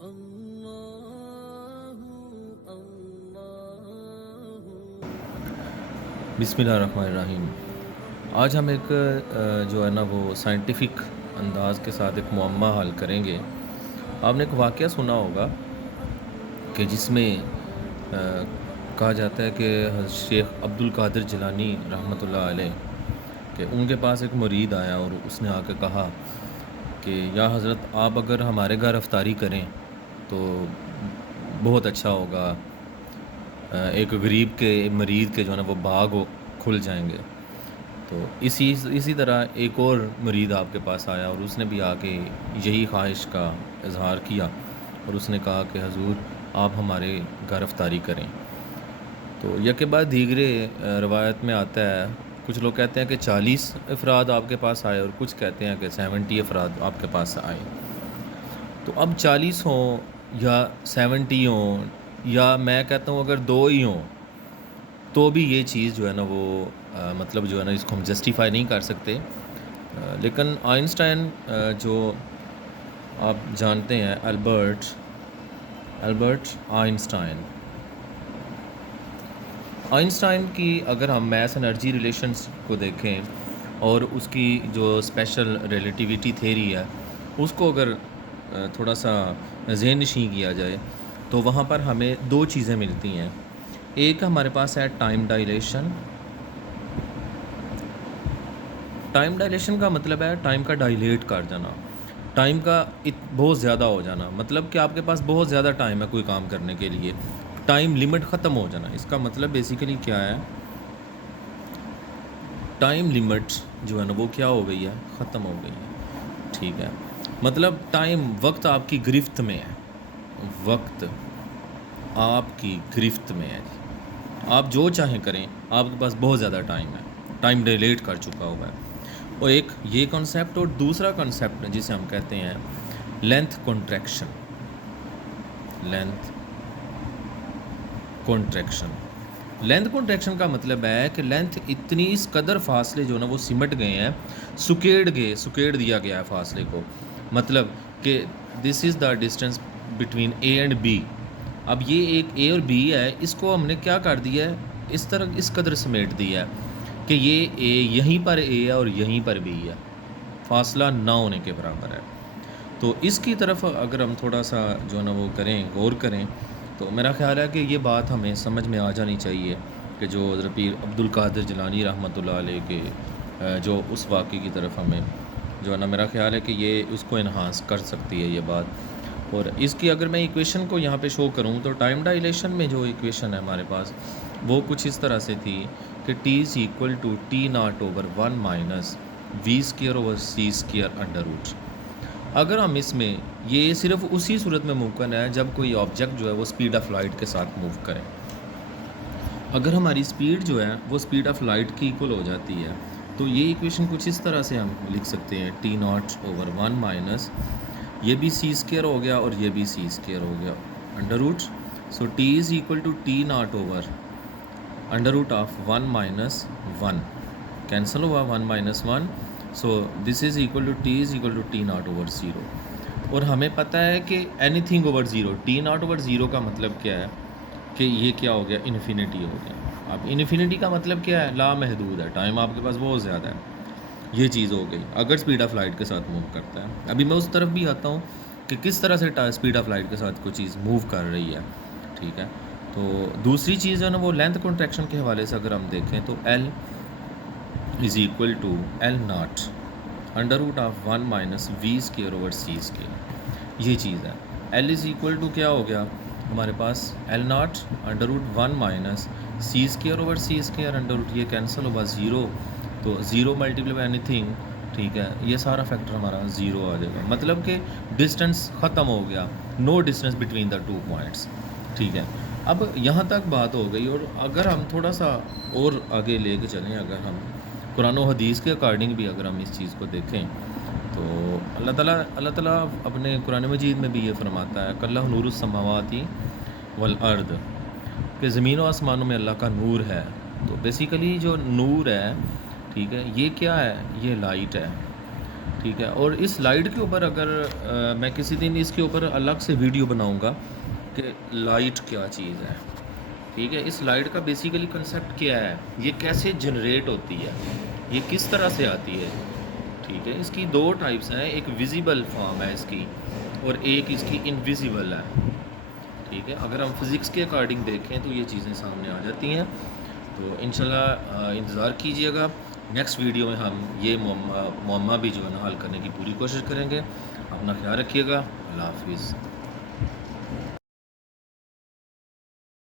بسم اللہ الرحمن الرحیم۔ آج ہم ایک جو ہے نا وہ سائنٹیفک انداز کے ساتھ ایک معمہ حل کریں گے۔ آپ نے ایک واقعہ سنا ہوگا کہ جس میں کہا جاتا ہے کہ شیخ عبد القادر جیلانی رحمۃ اللہ علیہ کہ ان کے پاس ایک مرید آیا اور اس نے آ کے کہا کہ یا حضرت آپ اگر ہمارے گھر افطاری کریں تو بہت اچھا ہوگا، ایک غریب کے مریض کے جو ہے نا وہ باغ کھل جائیں گے۔ تو اسی طرح ایک اور مریض آپ کے پاس آیا اور اس نے بھی آ کے یہی خواہش کا اظہار کیا اور اس نے کہا کہ حضور آپ ہمارے گھر افطاری کریں۔ تو یکے بعد دیگرے روایت میں آتا ہے، کچھ لوگ کہتے ہیں کہ 40 افراد آپ کے پاس آئے اور کچھ کہتے ہیں کہ 70 افراد آپ کے پاس آئے۔ تو اب 40 ہوں یا 70 ہوں یا میں کہتا ہوں اگر 2 ہی ہوں تو بھی یہ چیز جو ہے نا وہ مطلب جو ہے نا اس کو ہم جسٹیفائی نہیں کر سکتے۔ لیکن آئنسٹائن جو آپ جانتے ہیں البرٹ آئنسٹائن کی اگر ہم میس انرجی ریلیشنز کو دیکھیں اور اس کی جو اسپیشل ریلیٹیویٹی تھیری ہے اس کو اگر تھوڑا سا ذہن نشین کیا جائے تو وہاں پر ہمیں 2 چیزیں ملتی ہیں۔ ایک ہمارے پاس ہے ٹائم ڈائلیشن۔ ٹائم ڈائلیشن کا مطلب ہے ٹائم کا ڈائلیٹ کر جانا، ٹائم کا بہت زیادہ ہو جانا، مطلب کہ آپ کے پاس بہت زیادہ ٹائم ہے کوئی کام کرنے کے لیے، ٹائم لمٹ ختم ہو جانا۔ اس کا مطلب بیسیکلی کیا ہے، ٹائم لمٹ جو ہے نا وہ کیا ہو گئی ہے، ختم ہو گئی ہے، ٹھیک ہے۔ مطلب وقت آپ کی گرفت میں ہے، وقت آپ کی گرفت میں ہے، آپ جو چاہیں کریں، آپ کے پاس بہت زیادہ ٹائم ہے، ٹائم ڈیلیٹ کر چکا ہوا ہے۔ اور ایک یہ کنسیپٹ اور دوسرا کنسیپٹ جسے ہم کہتے ہیں لینتھ کنٹریکشن۔ لینتھ کنٹریکشن کا مطلب ہے کہ لینتھ اتنی اس قدر فاصلے جو نا وہ سمٹ گئے ہیں، سکیڑ دیا گیا ہے فاصلے کو، مطلب کہ this is the distance between A and B. اب یہ ایک اے اور بی ہے، اس کو ہم نے کیا کر دیا ہے، اس قدر سمیٹ دیا ہے کہ یہ اے یہیں پر اے ہے اور یہیں پر بی ہے، فاصلہ نہ ہونے کے برابر ہے۔ تو اس کی طرف اگر ہم تھوڑا سا جو ہے نا وہ غور کریں تو میرا خیال ہے کہ یہ بات ہمیں سمجھ میں آ جانی چاہیے کہ جو حضرت پیر عبد القادر جیلانی رحمۃ اللہ علیہ کے جو اس واقعے کی طرف ہمیں جو ہے نا میرا خیال ہے کہ یہ اس کو انہانس کر سکتی ہے یہ بات۔ اور اس کی اگر میں ایکویشن کو یہاں پہ شو کروں تو ٹائم ڈائلیشن میں جو ایکویشن ہے ہمارے پاس وہ کچھ اس طرح سے تھی کہ T is equal to T0/1 minus V²/C²√۔ اگر ہم اس میں یہ صرف اسی صورت میں ممکن ہے جب کوئی آبجیکٹ جو ہے وہ اسپیڈ آف لائٹ کے ساتھ موو کرے۔ اگر ہماری اسپیڈ جو ہے وہ اسپیڈ آف لائٹ کی ایکول ہو جاتی ہے تو یہ ایکویشن کچھ اس طرح سے ہم لکھ سکتے ہیں T0/1 مائنس یہ بھی C² ہو گیا اور یہ بھی C² ہو گیا √ سو T is equal to T0/(1 minus 1) cancel ہوا 1 minus 1، so this is equal to T is equal to T0/0۔ اور ہمیں پتہ ہے کہ اینی تھنگ اوور 0، T0/0 کا مطلب کیا ہے کہ یہ کیا ہو گیا، انفینٹی ہو گیا۔ اب انفینٹی کا مطلب کیا ہے، لا محدود ہے، ٹائم آپ کے پاس بہت زیادہ ہے، یہ چیز ہو گئی اگر اسپیڈ آف لائٹ کے ساتھ موو کرتا ہے۔ ابھی میں اس طرف بھی آتا ہوں کہ کس طرح سے اسپیڈ آف لائٹ کے ساتھ کوئی چیز موو کر رہی ہے، ٹھیک ہے۔ تو دوسری چیز ہے نا وہ لینتھ کنٹریکشن کے حوالے سے اگر ہم دیکھیں تو L is equal to L0 ((1 minus V²/C²)۔ یہ چیز ہے L is equal to کیا ہو گیا ہمارے پاس L0 ((1 minus C²/C²)، یہ کینسل ہوگا 0، تو 0 ملٹیپلائی بائی اینی تھنگ، ٹھیک ہے، یہ سارا فیکٹر ہمارا 0 آ جائے گا، مطلب کہ ڈسٹینس ختم ہو گیا، نو ڈسٹینس بٹوین دا 2 پوائنٹس، ٹھیک ہے۔ اب یہاں تک بات ہو گئی، اور اگر ہم تھوڑا سا اور آگے لے کے چلیں، اگر ہم قرآن و حدیث کے اکارڈنگ بھی اگر ہم اس چیز کو دیکھیں تو اللہ تعالیٰ اپنے قرآن مجید میں بھی یہ فرماتا ہے کہ اللہ نور السماوات والارض، کہ زمین و آسمانوں میں اللہ کا نور ہے۔ تو بیسیکلی جو نور ہے، ٹھیک ہے، یہ کیا ہے، یہ لائٹ ہے۔ ٹھیک ہے، اور اس لائٹ کے اوپر اگر میں کسی دن اس کے اوپر الگ سے ویڈیو بناؤں گا کہ لائٹ کیا چیز ہے، ٹھیک ہے، اس لائٹ کا بیسیکلی کنسیپٹ کیا ہے، یہ کیسے جنریٹ ہوتی ہے، یہ کس طرح سے آتی ہے، ٹھیک ہے۔ اس کی دو ٹائپس ہیں، ایک ویزیبل فارم ہے اس کی اور ایک اس کی انویزیبل ہے، ٹھیک ہے۔ اگر ہم فزکس کے اکارڈنگ دیکھیں تو یہ چیزیں سامنے آ جاتی ہیں، تو انشاءاللہ انتظار کیجیے گا۔ نیکسٹ ویڈیو میں ہم یہ معمہ بھی جو ہے نا حل کرنے کی پوری کوشش کریں گے۔ اپنا خیال رکھیے گا، اللہ حافظ۔